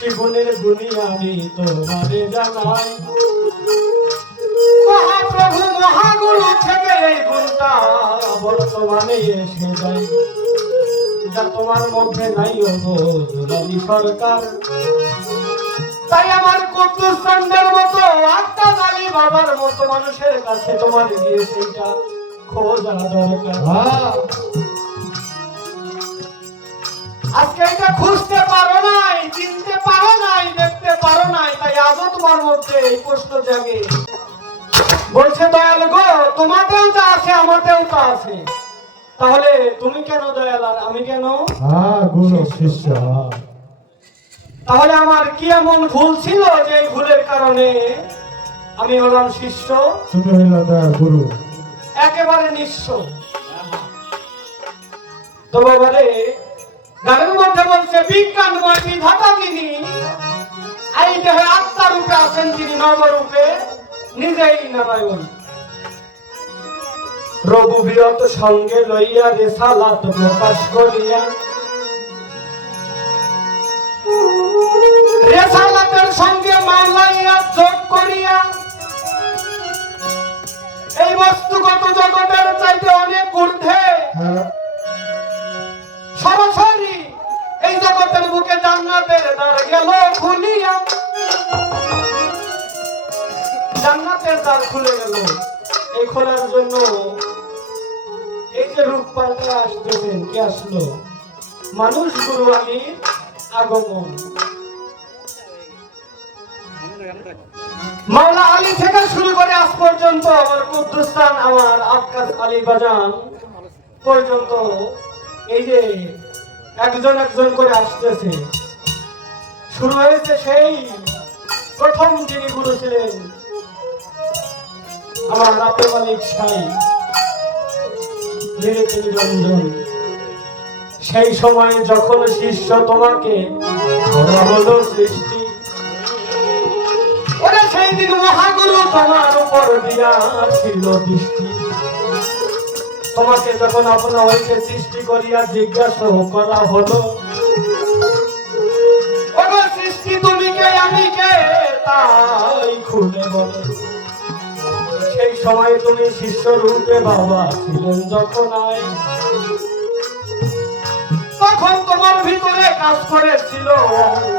জীবনের গুণী আমি তোমারে জানাই, মহাপ্রভু মহাগুরু থেকে এই গুণটা বর্তমানে এসে যায়, যা তোমার মধ্যে নাই গো দুলালী সরকার। তাই আমার কুদ্দুস চন্দ্রের মতো আত্মা আলী বাবার মতো মানুষের কাছে তোমার গিয়ে সেইটা খোঁজা দরকার। আজকে এটা খুঁজতে পারো নাই, চিনতে পারো নাই, দেখতে পারো নাই, তাই আজও তোমার মধ্যে এই প্রশ্ন জাগে। বলছে দয়াল গো, তোমাতেও যা আছে আমাতেও তা আছে, তাহলে তুমি কেন দয়াল আর আমি কেন? গুরু শিষ্য। তাহলে আমার কি এমন ভুল ছিল যে এই ভুলের কারণে আমি হলাম শিষ্য? তুমি হইলা দয়াল গুরু। একেবারে নিঃস্ব। তো বাবারে, গানের মধ্যে বলছে বিজ্ঞানময় বিধাতা তিনি, এই দেহে আত্মা রূপে আছেন তিনি নবরূপে, নিজেই নারায়ণ। রঘুবীরত সঙ্গে লইয়া রেসালাত প্রকাশ করিয়া, রেসালাতের সঙ্গে মালাইয়া যোগ করিয়া এই বস্তুগত জগতের চাইতে অনেক ঊর্ধ্বে সরাসরি এই জগতের বুকে জান্নাতের দ্বার গেল খুলিয়া, জান্নাতের দ্বার খুলে গেল। এই খোলার জন্য এই যে রূপ পাল্টে আসতেছেন, কে আসলো? মানুষ গুরু আলীর আগমন। মাওলা আলী থেকে শুরু করে আজ পর্যন্ত আমার কুদ্দুস্তান আমার আক্কাস আলী বাজান পর্যন্ত এই যে একজন একজন করে আসতেছে। শুরু হয়েছে সেই প্রথম যিনি গুরু ছিলেন আমার আব্দুল মালিক সাই, ধীরে ধীরে রঞ্জন। সেই সময় যখন শিষ্য তোমাকে ধরা হলো সৃষ্টি, ওরে সেই দিন মহাগুরু তোমার উপর দিয়া ছিল দৃষ্টি। তোমাকে যখন আপনা হইতে সৃষ্টি করিয়া জিজ্ঞাসা করা হলো, ওগো সৃষ্টি তুমি কে আমি কে, তাই খুলে বলো। সেই সময় তুমি শিষ্য রূপে বাবা ছিলেন যখন আয়, তখন তোমার ভিতরে কাজ করেছিল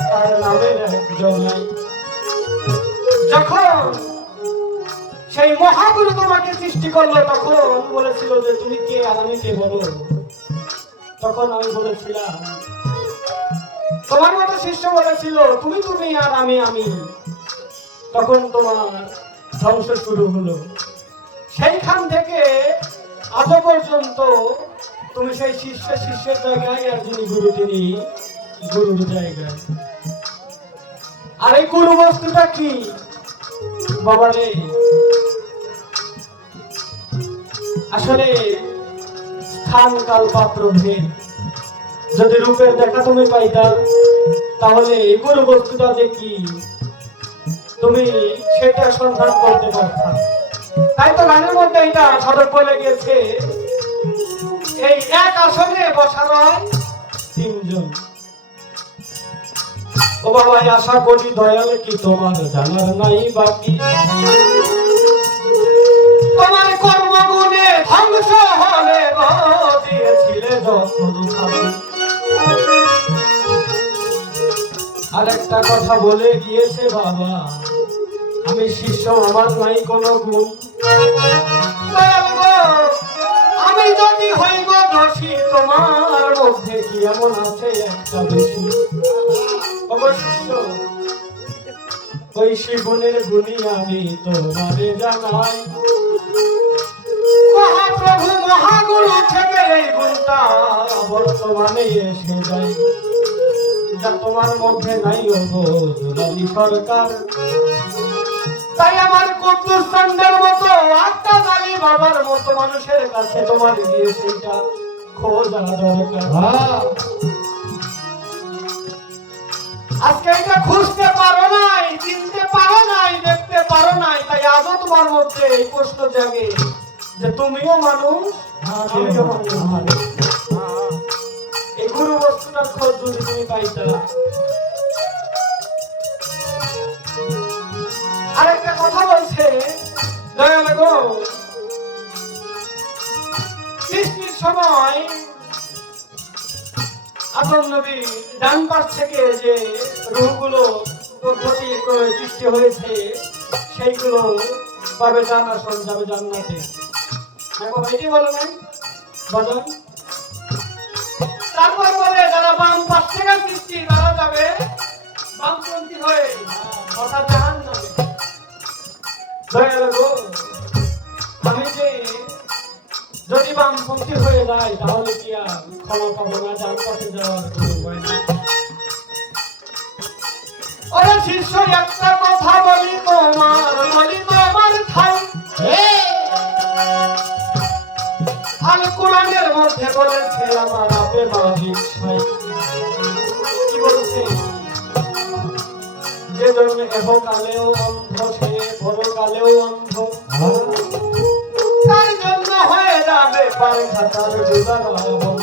তার নামের একজন। যখন সেই মহাগুরু তোমাকে সৃষ্টি করলো, তখন বলেছিল যে তুমি কে আর আমি কে বলো। তখন আমি বলেছিলাম, তোমার মতো শিষ্য বলেছিল তুমি তুমি আর আমি আমি। তখন তোমার ধ্বংস শুরু হলো। সেইখান থেকে আজও পর্যন্ত তুমি সেই শিষ্য শিষ্যের জায়গায়, আর যিনি গুরু তিনি গুরুর জায়গায়। আর এই গুরু বস্তুটা কি বাবারে? আসলে স্থান কাল পাত্র ভেদ। যদি রূপের দেখা তুমি পাইতা, তাহলে এই গুরু বস্তুটা যে কি তুমি সেটা সন্ধান করতে পারতা। তাই তো গানের মধ্যে এটা সদর বলে গিয়েছে, এই এক আসনে বসার তিনজন। ও বাবা, আশা করি দয়াল কি তোমার জানার নাই বাকি, তোমার কর্মগুণে ধ্বংস হলে দিয়েছিলে যখন খাবি। আর একটা কথা বলে গিয়েছে বাবা, আমি শিষ্য, আমার নাই কোনো গুণ। আমি যদি হই গো দোষী, তোমার মধ্যে কি এমন আছে একটা বেশি? অবশ্য ওই শিবনের গুণী আমি তোমারে জানাই, মহাপ্রভু মহাগুরু থেকে এই গুণটা বর্তমানে এসে যায়, যা তোমার মধ্যে নাই গো দুলালী সরকার। তাই আমার কুদ্দুস চন্দ্রের মতো আত্মা আলী বাবার মতো মানুষের কাছে তোমার গিয়ে সেইটা খোঁজা দরকার। আজকে এটা খুঁজতে পারো নাই, চিনতে পারো নাই, দেখতে পারো নাই, তাই আজও তোমার মধ্যে এই প্রশ্ন জাগে যে তুমিও মানুষ, আমিও মানুষ। এই গুরু বস্তুটার খোঁজ যদি তুমি পাইতা, আসল নবী ডান পাশ থেকে যে রূহগুলো পদ্ধতি করে সৃষ্টি হয়েছে সেইগুলো পাবে ডান আসল, যাবে জান্নাতে। দেখো এটি বলো নাই বাজান। তারপর বলে যারা বাম পাশ থেকে সৃষ্টি তারা যাবে বামপন্থী হয়ে, অর্থাৎ জাহান্নামে। দয়াল গো, আমি যে যদি বামপন্থী হয়ে যায় তাহলে কি আর ক্ষমা পাবো না? ডান পথে যাওয়ার কোনো উপায় নেই। ওরে শিষ্য একটা কথা বলি তোমার ঠাই, আল কোরআনের মধ্যে বলেছে আমার আপে মালিক সাই। কি বলছে? যে জন্য এহকালেও অন্ধ সে পরকালেও অন্ধ, তার জন্য হয়ে যাবে পারে খাতার জোগাড় বন্ধ।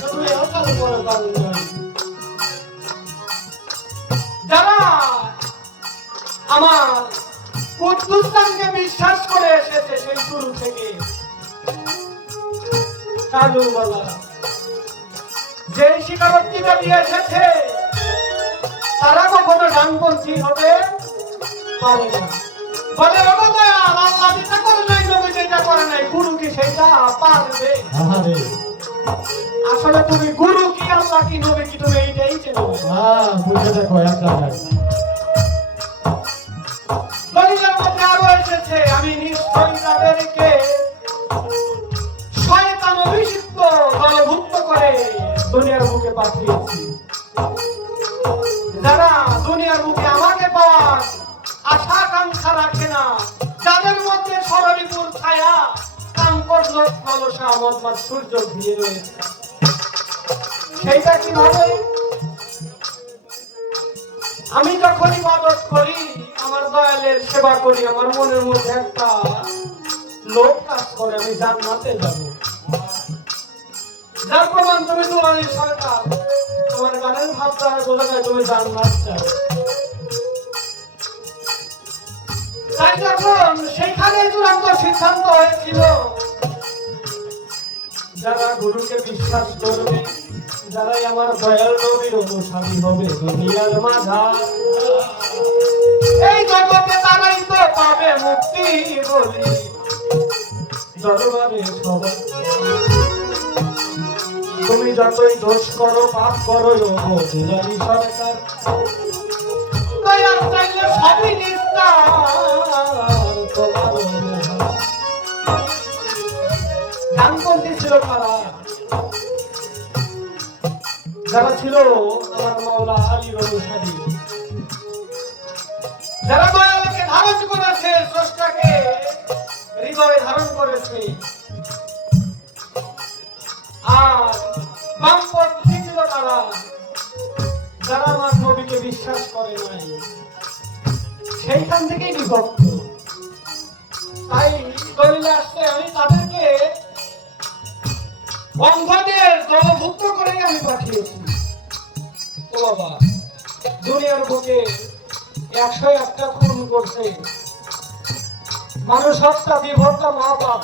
শুধু এহকাল পরকাল নয়, যারা আমার কুদ্দুসকে বিশ্বাস করে এসেছে সেই শুরু থেকে কালুওয়ালা যে স্বীকারোক্তিটা দিয়ে এসেছে তারা কখনো ডানপন্থী হতে পারে না। বলে আল্লাহ যেটা করে নাই, নবী যেটা করে নাই, গুরু কি সেটা পারবে? আসলে তুমি গুরু কি আল্লাহ কি নবী কি তুমি এইটাই চেনো? বুঝে দেখো একটা দলিলের মধ্যে আরো এসেছে আমি নিশ্চয়ই তাদেরকে শয়তান অভিষিক্ত দলভুক্ত করে দুনিয়ার বুকে পাঠিয়েছি। যারা দুনিয়ার বুকে আমাকে পাওয়ার আশা আকাঙ্ক্ষা রাখে না, যাদের মধ্যে সররিপুর ছায়া কাম করল কলসা মতমাত সূর্য ঘিরে রয়েছে, সেইটা কিভাবে? আমি যখন ইবাদত করি, আমার দয়ালের সেবা করি, আমার মনের মধ্যে একটা লোক কাজ করে আমি জান্নাতে যাব। যার প্রমাণ তুমি দুলালী সরকার, তোমার গানের ভাবটা বোঝা যায় তুমি জান্নাত চাও। তাই যখন সেখানে চূড়ান্ত সিদ্ধান্ত হয়েছিল যারা গুরুকে বিশ্বাস করবে, যারাই আমার দয়াল নবীর অনুসারী হবে দুনিয়ার মাঝার, এই জগতে তারাই তো পাবে মুক্তি বলি দরবারে সবাই। তুমি যতই দোষ করো পাপ করো দুলালী সরকার, দয়াল চাইলে সবই নিস্তার তোমার। ডানপন্থী ছিল তারা, যারা ছিল আমার মাওলা আলীর অনুসারী, যারা দয়ালকে ধারণ করেছে, স্রষ্টাকে হৃদয়ে ধারণ করেছে। আর বামপন্থী ছিল তারা, যারা আমার নবীকে বিশ্বাস করে নাই, সেইখান থেকেই বিভক্ত। তাই দলিলে আসছে আমি তাদেরকে অন্ধদের দলভুক্ত করে আমি পাঠিয়েছি। ও বাবা, দুনিয়ার বুকে 101টা খুন করছে মানুষ, হত্যা বিভক্ত মহাপাপ।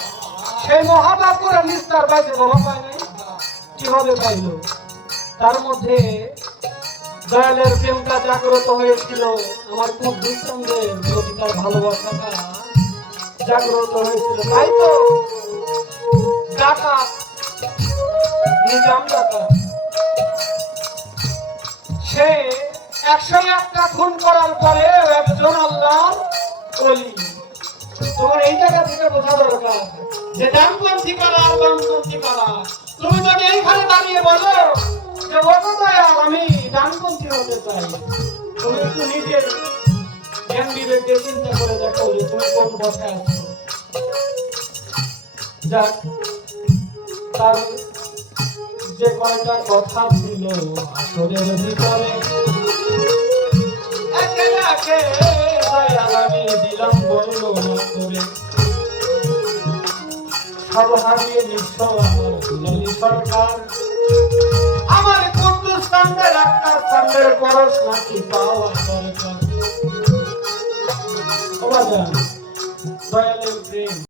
সেই মহাপাপ করে নিস্তার পাইছে, বলা পায় নাই, কিভাবে পাইল? তার মধ্যে দয়ালের প্রেমটা জাগ্রত হয়েছিল, আমার কুদ্দুসের প্রতি তার ভালোবাসাটা জাগ্রত হয়েছিল। তাই তো ডাকাত, নিজাম ডাকাত, সে 101টা খুন করার পরে একজন আল্লাহর ওলি। তোমার এই জায়গা থেকে বোঝা দরকার যে ডানপন্থী কারা আর বামপন্থী কারা। তুমি যদি এইখানে দাঁড়িয়ে বলো যে বলো দয়াল আমি ডানপন্থী হতে চাই, তুমি একটু নিজের জ্ঞান বিবেককে চিন্তা করে দেখো যে তুমি কোন পথে আছো। যাক, তার যে কয়টা কথা ছিল আসরের ভিতরে একে একে দয়াল আমি দিলাম বর্ণনা করে। সব হারিয়ে নিঃস্ব আমার দুলালী সরকার, আমার কুদ্দুস চান্দের একটা চান্দের পরশ নাকি পাওয়া দরকার। ও বাজান, দয়ালের প্রেম